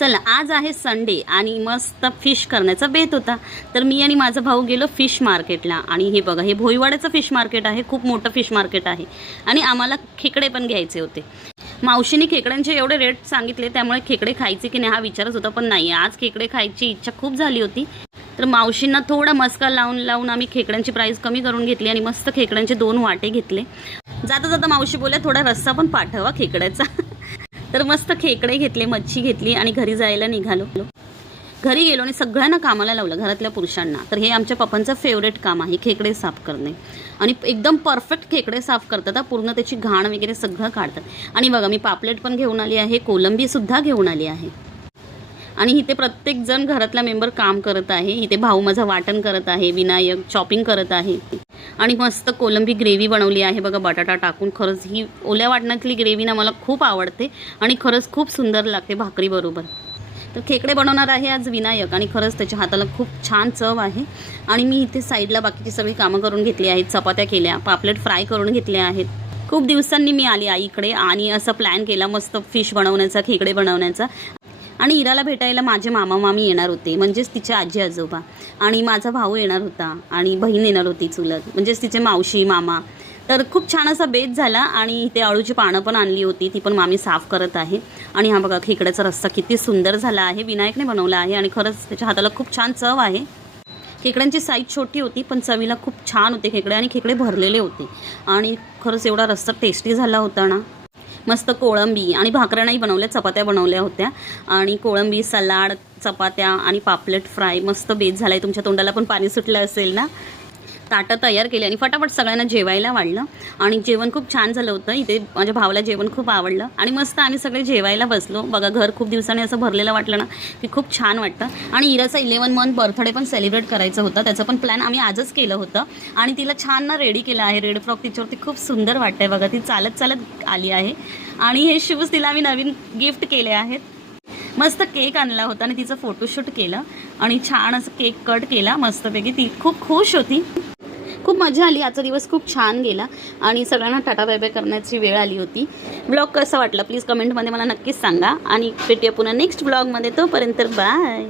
चला आज आहे संडे आणि मस्त फिश करण्याचा बेत होता। तर मी आणि माझा भाऊ गेलो फिश मार्केटला आणि हे बघा हे भोईवाड्याचं फिश मार्केट आहे, खूप मोठं फिश मार्केट आहे आणि आम्हाला खेकडे पण घ्यायचे होते। मावशीने खेकड्यांचे एवढे रेट सांगितले त्यामुळे खेकडे खायचे की नाही हा विचारच होता, पण नाही आज खेकडे खायची इच्छा खूप झाली होती। तर मावशींना थोडा मस्का लावून आम्ही खेकड्यांची प्राइस कमी करून घेतली आणि मस्त खेकड्यांचे 2 वाटे घेतले। जाता जाता मावशी बोलल्या थोडा रस्सा पण पाठवा खेकड्याचा। तर मस्त खेकडे घेतले, मच्छी घेतली आणि घरी जायला निघालो। घरी गेलो आणि सगळ्यांना कामाला लावलं, घरातल्या पुरुषांना। तर हे आमच्या पप्पांचं फेवरेट काम आहे, खेकडे साफ करणे आणि एकदम परफेक्ट खेकडे साफ करतात, पूर्ण त्याची घाण वगैरे सगळं काढतात। आणि बघा मी पापलेट पण घेऊन आली आहे, कोलंबी सुद्धा घेऊन आली आहे आणि इथे प्रत्येक जण घरातला मेंबर काम करत आहे। इथे भाऊ माझा वाटण करत आहे, विनायक चॉपिंग करत आहे आणि मस्त कोलंबी ग्रेव्ही बनवली आहे बघा बटाटा टाकून। खरंच ही ओल्या वाटणातली ग्रेव्ही ना मला खूप आवडते आणि खरंच खूप सुंदर लागते भाकरी बरोबर। तर खेकडे बनवणार आहे आज विनायक आणि खरंच त्याच्या हाताला खूप छान चव आहे। आणि मी इथे साईडला बाकीची सगळी कामं करून घेतली आहेत, चपात्या केल्या, पापलेट फ्राय करून घेतले आहेत। खूप दिवसांनी मी आली आईकडे आणि असं प्लॅन केला मस्त फिश बनवण्याचा, खेकडे बनवण्याचा। आणि इराला भेटायला माझे मामा मामी येणार होते, म्हणजेच तिचे आजी आजोबा, आणि माझा भाऊ येणार होता आणि बहीण येणार होती चुलत, म्हणजेच तिचे मावशी मामा। तर खूप छान असा बेत झाला आणि इथे आळूची पानं पण आणली होती, ती पण मामी साफ करत आहे। आणि हा बघा खेकड्याचा रस्सा किती सुंदर झाला आहे, विनायकने बनवला आहे आणि खरंच त्याच्या हाताला खूप छान चव आहे। खेकड्यांची साईज छोटी होती पण चवीला खूप छान होते खेकडे आणि खेकडे भरलेले होते आणि खरंच एवढा रस्सा टेस्टी झाला होता ना। मस्त कोळंबी आणि भाकऱ्या नाही बनवल्या, चपात्या बनवल्या होत्या आणि कोळंबी, सलाड, चपात्या आणि पापलेट फ्राय मस्त बेत झाला आहे। तुमच्या तोंडाला पण पाणी सुटलं असेल ना। ताटं तयार केली आणि फटाफट सगळ्यांना जेवायला वाढलं आणि जेवण खूप छान झालं होतं। इथे माझ्या भावाला जेवण खूप आवडलं आणि मस्त आम्ही सगळे जेवायला बसलो। बघा घर खूप दिवसांनी असं भरलेलं वाटलं ना की खूप छान वाटतं। आणि इराचा 11 मंथ बर्थडे पण सेलिब्रेट करायचं होतं, त्याचं पण प्लॅन आम्ही आजच केलं होतं आणि तिला छान ना रेडी केलं आहे, रेड फ्रॉक तिच्यावरती खूप सुंदर वाटतंय बघा, ती चालत चालत आली आहे आणि हे शूज तिला आम्ही नवीन गिफ्ट केले आहेत। मस्त केक आणला होता आणि तिचं फोटोशूट केलं आणि छान असं केक कट केला मस्तपैकी, ती खूप खुश होती। खूप मजा आली, आजचा दिवस खूप छान गेला आणि सगळ्यांना टाटा बाय बाय करण्याची वेळ आली होती। ब्लॉग कसा वाटला प्लीज कमेंटमध्ये मला नक्कीच सांगा आणि भेटूया पुन्हा नेक्स्ट ब्लॉगमध्ये, तोपर्यंत बाय।